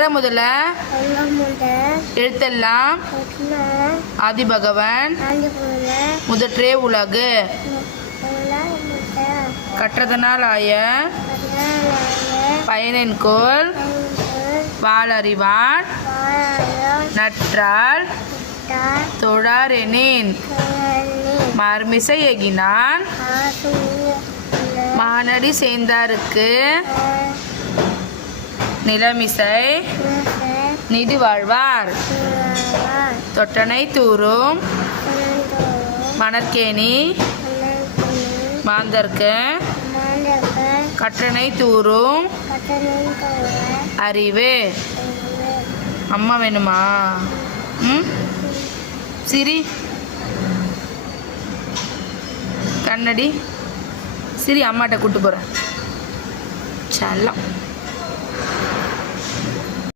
முதல்ல எழுத்தெல்லாம் ஆதிபகவன் முதற்றே உலகு கற்றதனால் ஆய பயனென்கோல் வாளறிவான் நற்றால் தொழாரெனின் மார்மிசை எகினான் மானடி சேர்ந்தாருக்கு நிலமிசை நீடு வாழ்வார் தொட்டனை தூரும் மணற்கேணி மாந்தர்க்கு கற்றனை தூரும் அறிவு. அம்மா வேணுமா? சிரி கண்ணடி சிரி அம்மாட்ட கூட்டு போகிறேன். செல்லம்.